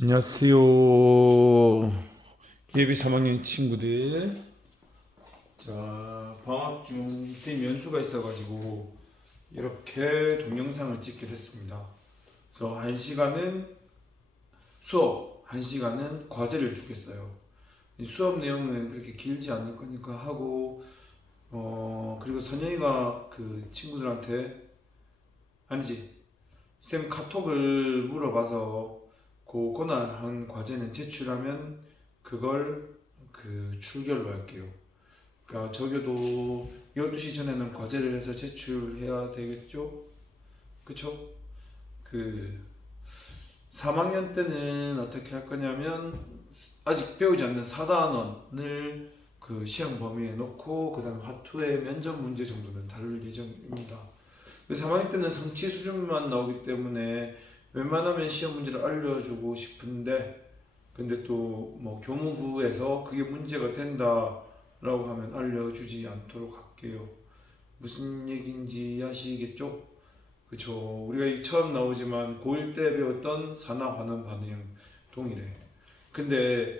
안녕하세요. 예비 3학년 친구들. 자, 방학 중 선생님 연수가 있어가지고 이렇게 동영상을 찍게 됐습니다. 그래서 1시간은 수업, 1시간은 과제를 주겠어요. 이 수업 내용은 그렇게 길지 않을 거니까 하고, 그리고 선영이가 그 친구들한테, 아니지, 쌤 카톡을 물어봐서 그 고난한 과제는 제출하면 그걸 그 출결로 할게요. 그러니까 적어도 12시 전에는 과제를 해서 제출해야 되겠죠? 그쵸? 그 3학년 때는 어떻게 할 거냐면 아직 배우지 않는 4단원을 그 시험 범위에 놓고 그 다음 화투의 면접 문제 정도는 다룰 예정입니다. 3학년 때는 성취 수준만 나오기 때문에 웬만하면 시험 문제를 알려주고 싶은데, 근데 또 뭐 교무부에서 그게 문제가 된다라고 하면 알려주지 않도록 할게요. 무슨 얘기인지 아시겠죠? 그쵸. 우리가 처음 나오지만 고1 때 배웠던 산화환원 반응 동일해. 근데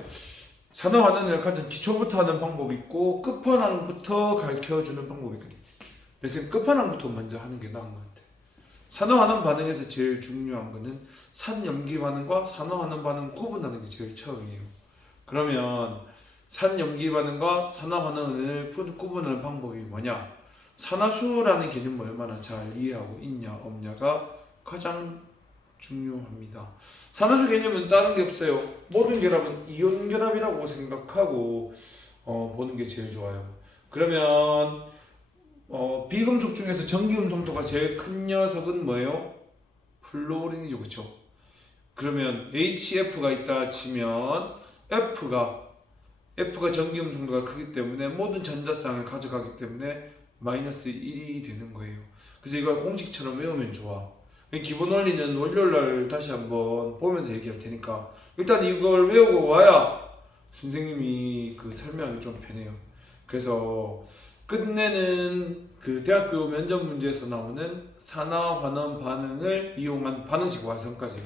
산화환원을 가장 기초부터 하는 방법이 있고 끝판왕부터 가르쳐주는 방법이 있거든. 그래서 끝판왕부터 먼저 하는 게 나은 것 같아. 산화환원 반응에서 제일 중요한 거는 산염기 반응과 산화환원 반응 구분하는 게 제일 처음이에요. 그러면 산염기 반응과 산화환원을 구분하는 방법이 뭐냐? 산화수라는 개념을 얼마나 잘 이해하고 있냐 없냐가 가장 중요합니다. 산화수 개념은 다른 게 없어요. 모든 결합은 이온 결합이라고 생각하고 보는 게 제일 좋아요. 그러면 비금속 중에서 전기음성도가 제일 큰 녀석은 뭐예요? 플로린이죠, 그렇죠? 그러면 HF가 있다 치면 F가 전기음성도가 크기 때문에 모든 전자쌍을 가져가기 때문에 마이너스 1이 되는 거예요. 그래서 이걸 공식처럼 외우면 좋아. 기본 원리는 월요일날 다시 한번 보면서 얘기할 테니까 일단 이걸 외우고 와야 선생님이 그 설명이 좀 편해요. 그래서 끝내는 그 대학교 면접 문제에서 나오는 산화환원 반응을 이용한 반응식 완성까지,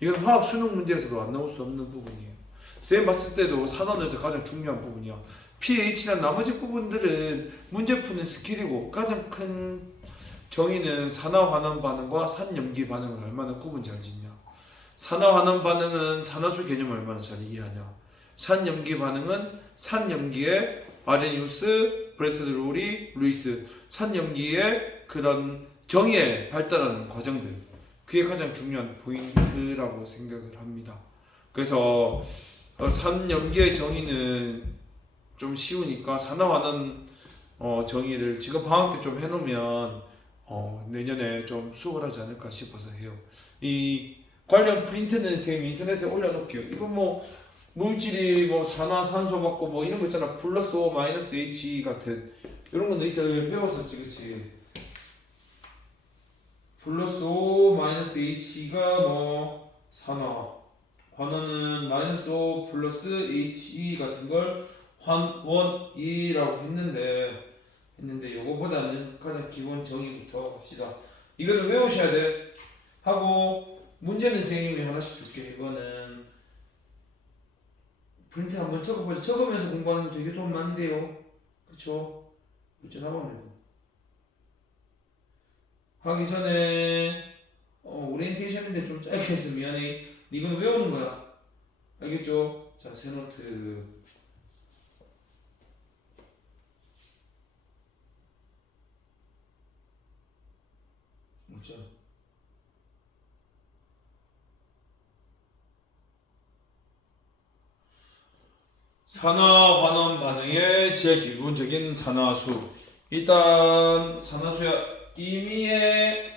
이건 화학 수능 문제에서도 안 나올 수 없는 부분이에요. 쌤 봤을 때도 산원에서 가장 중요한 부분이야. pH나 나머지 부분들은 문제 푸는 스킬이고 가장 큰 정의는 산화환원 반응과 산염기 반응을 얼마나 구분 잘 짓냐. 산화환원 반응은 산화수 개념을 얼마나 잘 이해하냐. 산염기 반응은 산염기의 아레니우스, 브레스드로리, 루이스, 산염기의 그런 정의에 발달하는 과정들, 그게 가장 중요한 포인트라고 생각을 합니다. 그래서 산염기의 정의는 좀 쉬우니까 산화환원 정의를 지금 방학 때 좀 해놓으면 내년에 좀 수월하지 않을까 싶어서 해요. 이 관련 프린트는 선생님이 인터넷에 올려놓을게요. 이거 뭐 물질이 뭐 산화 산소 받고 뭐 이런 거 있잖아. 플러스 O 마이너스 H 같은 이런 거 너희들 배웠었지, 그치? 플러스 O 마이너스 H가 뭐 산화, 환원은 마이너스 O 플러스 HE 같은 걸 환원이라고 했는데 요거보다는 가장 기본 정의부터 합시다. 이거는 외우셔야 돼. 하고 문제는 선생님이 하나씩 줄게. 이거는 프린트 한번 적어보자. 적으면서 공부하는 거 되게 도움 많이 돼요. 그쵸? 문제 나오면 하기 전에 오리엔테이션인데 좀 짧게 해서 미안해. 이거는 외우는 거야. 알겠죠? 자, 새 노트. 뭐죠? 산화환원 반응의 제일 기본적인 산화수. 일단 산화수야 임의의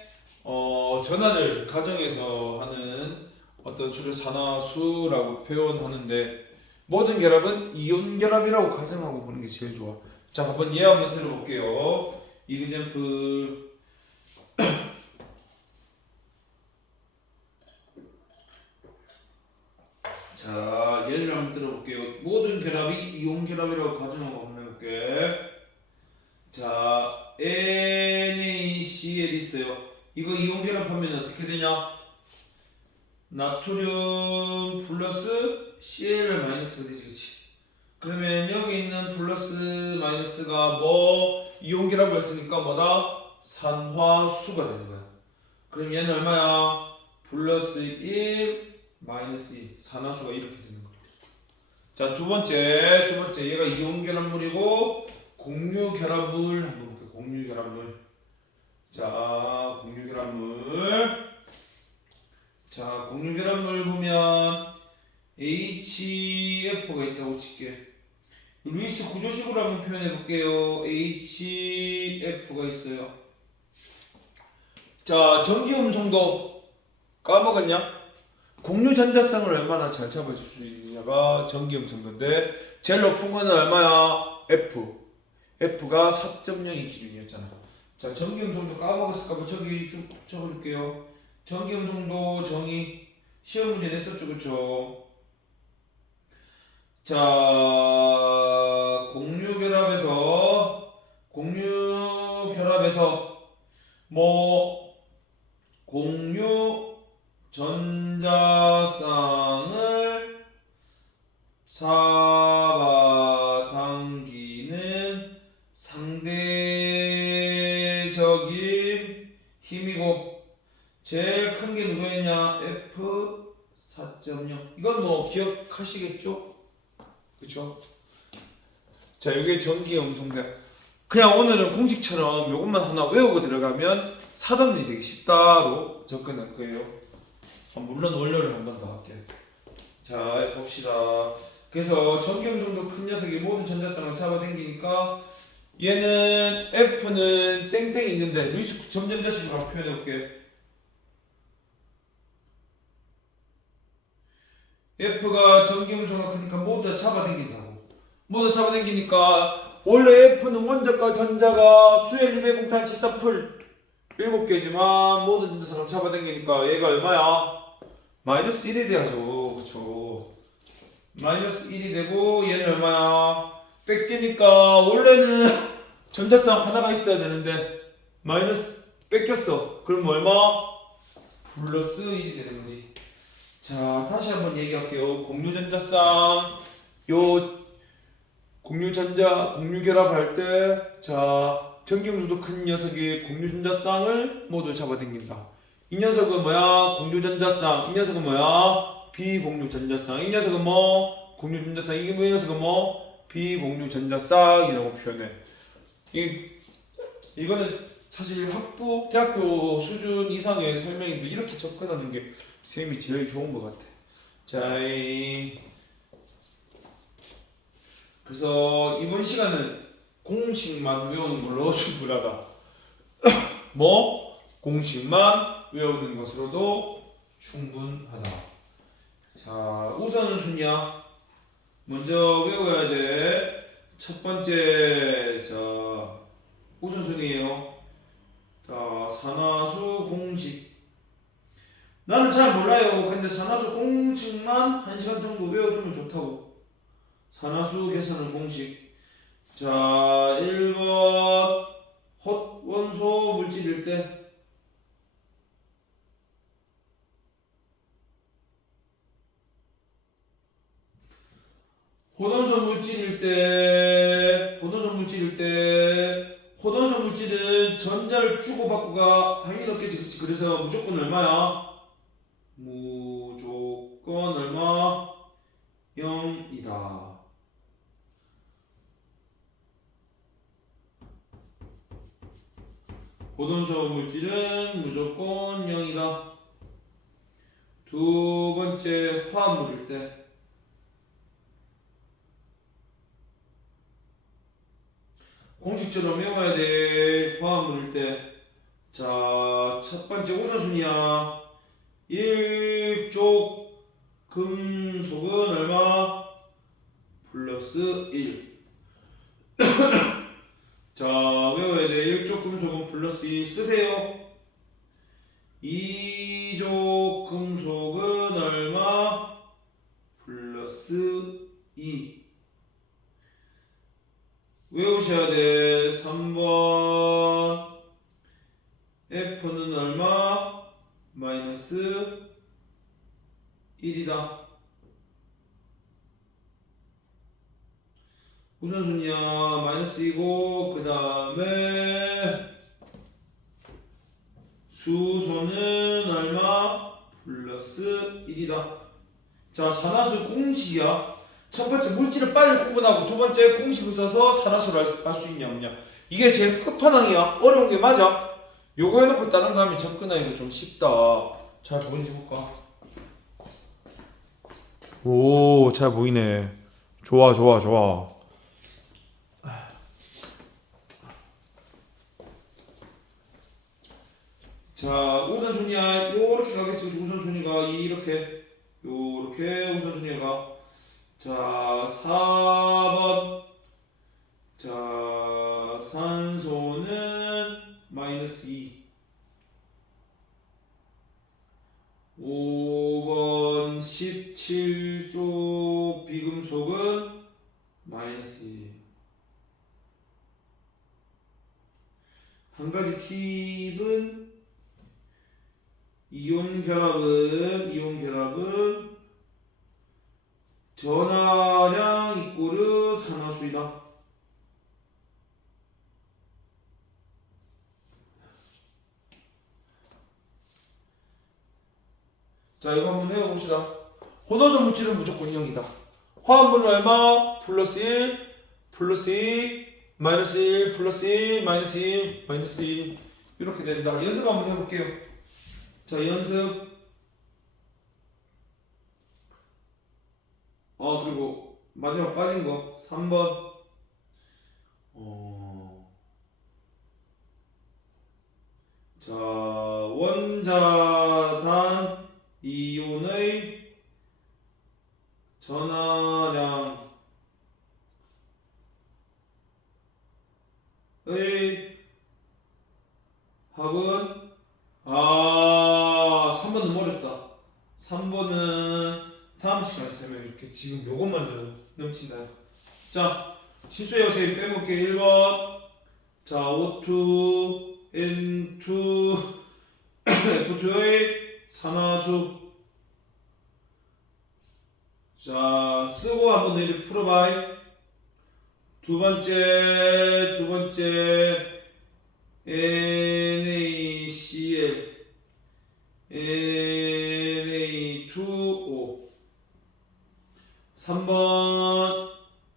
전하를 가정해서 하는 어떤 수를 산화수라고 표현하는데, 모든 결합은 이온 결합이라고 가정하고 보는 게 제일 좋아. 자, 한번 예 한번 들어볼게요. 이그젠플. 자, 예를 한번 들어볼게요. 모든 결합이 이온 결합이라고 가정하고 한번 해볼게. 자, NaCl 있어요. 이거 이온 결합하면 어떻게 되냐? 나트륨 플러스 Cl 마이너스가 되지, 그치? 그러면 여기 있는 플러스 마이너스가 뭐 이온계라고 했으니까 뭐다? 산화수가 되는 거야. 그럼 얘는 얼마야? 플러스 1 마이너스 2 산화수가 이렇게 되는 거야. 자, 두 번째 얘가 이온결합물이고 공유결합물 한번 볼게요. 공유결합물. 자, 공유결합물 보면 HF가 있다고 칠게. 루이스 구조식으로 한번 표현해 볼게요. HF가 있어요. 자, 전기음성도 까먹었냐? 공유전자쌍을 얼마나 잘 잡아줄 수 있느냐가 전기음성도인데 제일 높은 거는 얼마야? F가 4.0이 기준이었잖아. 자, 전기음성도 까먹었을까봐 저기 쭉 적어줄게요. 전기음성도 정의 시험 문제 냈었죠, 그쵸? 자, 공유결합에서 뭐 공유 전자쌍을 잡아당기는 상대적인 힘이고 제일 큰 게 누구였냐? F 4.0. 이건 뭐 기억하시겠죠? 그쵸? 자, 이게 전기의 음성대. 그냥 오늘은 공식처럼 요것만 하나 외우고 들어가면 사담리 되기 쉽다로 접근할 거예요. 물론 원료를 한 번 더 할게요. 자, 봅시다. 그래서 전기음성도 큰 녀석이 모든 전자쌍을 잡아당기니까 얘는 F는 땡땡이 있는데 루이스 점점자식으로 한번 표현해 볼게. F가 전기음성가 크니까 모두 다 잡아당긴다고. 모두 잡아당기니까 원래 F는 원자과 전자가 수열 200공탄 74풀 7개지만 모든 전자쌍을 잡아당기니까 얘가 얼마야? 마이너스 1이 돼야죠. 그쵸? 마이너스 1이 되고 얘는 얼마야? 뺏기니까 원래는 전자쌍 하나가 있어야 되는데 마이너스 뺏겼어. 그럼 얼마? 플러스 1이 되는 거지. 자, 다시 한번 얘기할게요. 공유전자쌍 요 공유결합할 때 자, 전기음성도 큰 녀석이 공유전자쌍을 모두 잡아당긴다. 이 녀석은 뭐야? 공유전자쌍. 이 녀석은 뭐야? 비공유전자쌍. 이 녀석은 뭐? 공유전자쌍. 이 녀석은 뭐? 비공유전자쌍이라고 표현해. 이거는 사실 학부, 대학교 수준 이상의 설명인데 이렇게 접근하는 게 쌤이 제일 좋은 것 같아. 자, 그래서 이번 시간은 공식만 외우는 걸로 충분하다. 뭐? 공식만 외우는 것으로도 충분하다. 자, 우선순위야. 먼저 외워야 돼. 첫 번째, 자, 우선순위예요. 자, 산화수 공식. 나는 잘 몰라요. 근데 산화수 공식만 1시간 정도 외워두면 좋다고. 산화수 계산은 공식. 자, 1번 헛원소 물질일 때 혼원소 물질은 전자를 주고받고가 당연히 없겠지, 그치? 그래서 무조건 얼마야? 무조건 얼마? 0이다. 고동소 물질은 무조건 0이다. 두 번째 화합물일 때 공식처럼 외워야 돼. 화합물일 때. 자, 첫 번째 우선순위야. 1족 금속은 얼마? 플러스 1. 자, 외워야 돼. 1족 금속은 플러스 2 쓰세요. 2족 금속은 얼마? 플러스 2. 외우셔야 돼. 3번 F는 얼마? 마이너스 1이다. 우선순위야 마이너스 2고 그 다음에 수소는 얼마? 플러스 1이다. 자, 산화수 공식이야. 첫 번째 물질을 빨리 구분하고 두 번째 공식을 써서 산화수를 알 수 있냐 없냐. 이게 제일 끝판왕이야. 어려운 게 맞아. 요거 해놓고 다른 거 하면 접근하기가 좀 쉽다. 잘 보이는지 볼까? 오, 잘 보이네. 좋아, 좋아, 좋아. 자, 우선순위야. 요렇게 가겠지. 우선순위가 이렇게. 요렇게 우선순위가. 자, 4번. 자, 산소는 마이너스 2. 5번 17조 비금속은 마이너스 2. 한 가지 팁은 이온 결합은 전하량 이꼬르 산화수이다. 자, 이거 한번 해봅시다. 혼합성 물질은 무조건 0이다. 화합물은 얼마? 플러스 1, 플러스 2, 마이너스 1, 플러스 1, 마이너스 1, 마이너스 1 이렇게 된다. 연습 한번 해볼게요. 자, 연습. 그리고 마지막 빠진 거 3번. 자, 원자단 이온의 전하량의 합은 3번 너무 어렵다. 3번은 다음 시간에 설명해줄게. 지금 요것만 넘친다. 자, 실수의 요소에 빼볼게. 1번. 자, O2, N2, F2의 산화수. 자, 쓰고 한번 내일 풀어봐. 두 번째 NaCl Na2O. 3번.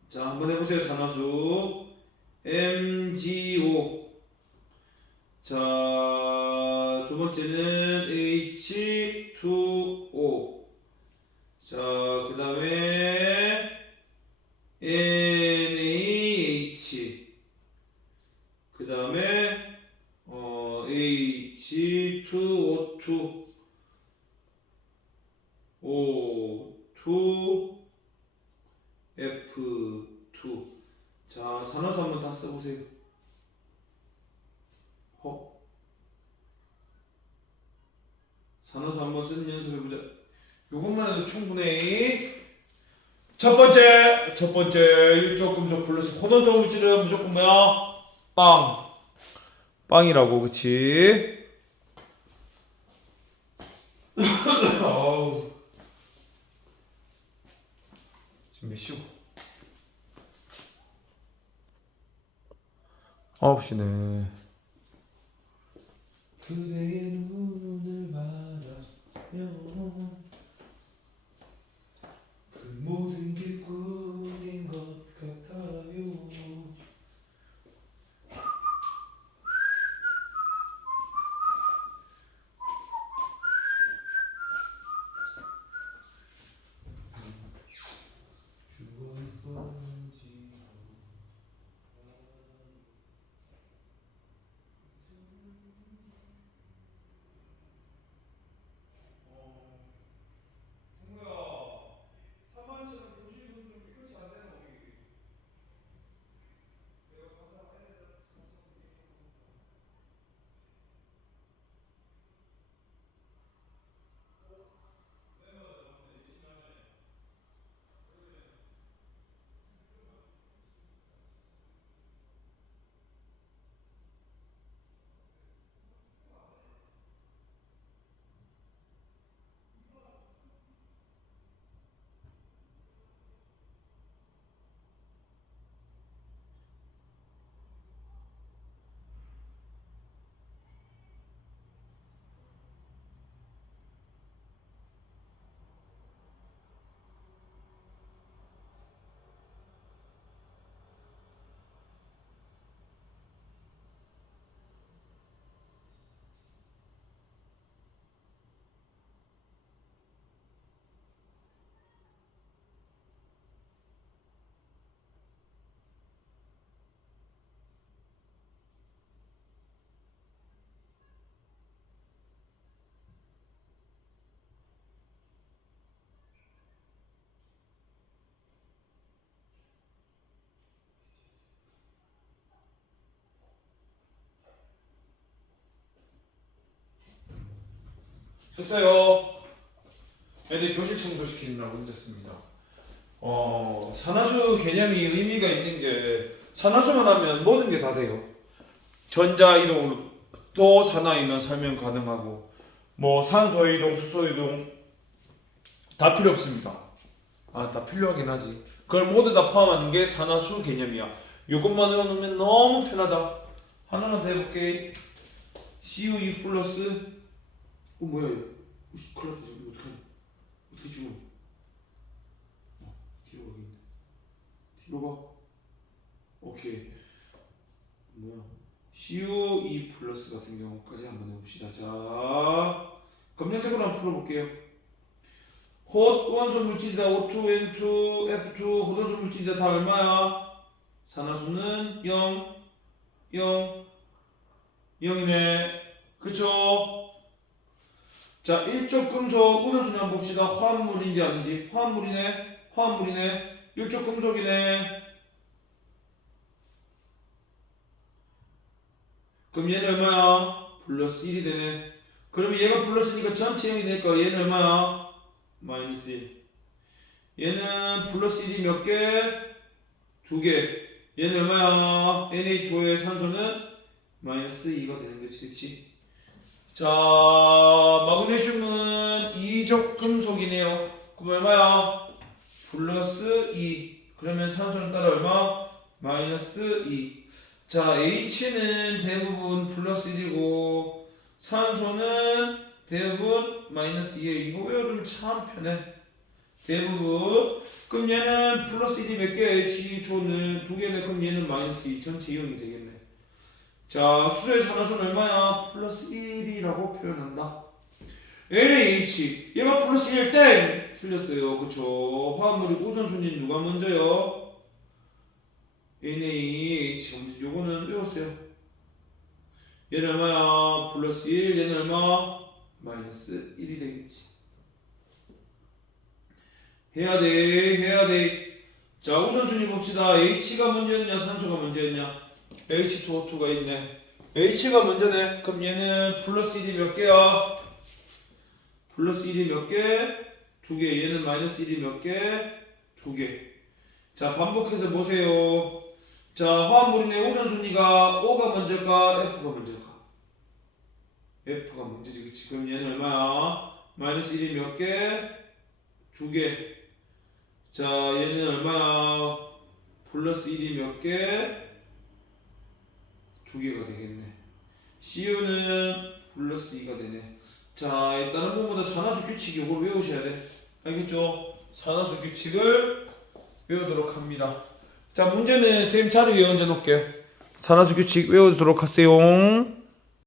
자, 한번 해보세요. 산화수 MgO. 자, 두 번째는 H2O. 자, 그 다음에 NaH. 그 다음에 H2O2 O2 F2. 자, 산화수 한번 다 써보세요. 산화수 한번 쓰는 연습해보자. 요것만 해도 충분해. 첫 번째 일조 금속 플러스 혼합성 물질은 무조건 뭐야? 빵이라고, 그치? 어우, 지금 몇 시고? 9시네. 그대의 눈을 바라면 그 모든 게 꿈인 것 같아요. 했어요. 애들 교실 청소시키느라고 힘들습니다. 산화수 개념이 의미가 있는 게 산화수만 하면 모든 게 다 돼요. 전자 이동도 산화이면 설명 가능하고 뭐 산소 이동, 수소 이동 다 필요 없습니다. 다 필요하긴 하지. 그걸 모두 다 포함하는 게 산화수 개념이야. 요것만 외워놓으면 너무 편하다. 하나만 더 해볼게. CU2 플러스 뭐야 이거? 큰일 났다 지금. 어떻게 지금 뒤로 가겠네. 뒤로 가. 오케이. 뭐야 CU2 플러스 같은 경우까지 한번 해봅시다. 자 검정색으로 한번 풀어볼게요. 홑 원소 물질이다. O2, N2, F2 헛원소 물질이다. 다 얼마야? 산화수는 0, 0, 0이네. 그쵸? 자, 일족 금속 우선순위 한번 봅시다. 화합물인지 아닌지. 화합물이네. 화합물이네. 일족 금속이네. 그럼 얘는 얼마야? 플러스 1이 되네. 그러면 얘가 플러스니까 전체 0이 되니까 얘는 얼마야? 마이너스 1. 얘는 플러스 1이 몇 개? 2개. 얘는 얼마야? Na2의 산소는 마이너스 2가 되는 거지. 그치? 자, 마그네슘은 2족 금속이네요. 그럼 얼마야? 플러스 2. 그러면 산소는 따라 얼마? 마이너스 2. 자, H는 대부분 플러스 1이고 산소는 대부분 마이너스 2에 이거 외워두면 참 편해. 대부분. 그럼 얘는 플러스 1이 몇 개야? H2는 2개네. 그럼 얘는 마이너스 2. 전체 0이 되겠네. 자, 수소의 산화수는 얼마야? 플러스 1이라고 표현한다. NaH. 얘가 플러스 1 땡! 틀렸어요. 그쵸? 화합물이 우선순위 누가 먼저요? NaH 먼저. 요거는 외웠어요. 얘는 얼마야? 플러스 1. 얘는 얼마? 마이너스 1이 되겠지. 해야 돼. 자, 우선순위 봅시다. H가 먼저였냐? 산소가 먼저였냐? H2O2가 있네. H가 먼저네. 그럼 얘는 플러스 1이 몇 개야? 플러스 1이 몇 개? 2개. 얘는 마이너스 1이 몇 개? 2개. 자, 반복해서 보세요. 자, 화합물인의 우선순위가 O가 먼저일까? F가 먼저일까? F가 먼저지. 그치? 그럼 얘는 얼마야? 마이너스 1이 몇 개? 2개. 자, 얘는 얼마야? 플러스 1이 몇 개? 2개가 되겠네. CU는 플러스 2가 되네. 자, 일단은 무엇보다 산화수 규칙 이걸 외우셔야 돼. 알겠죠? 산화수 규칙을 외우도록 합니다. 자, 문제는 쌤 자료 위에 얹어 놓을게요. 산화수 규칙 외우도록 하세요.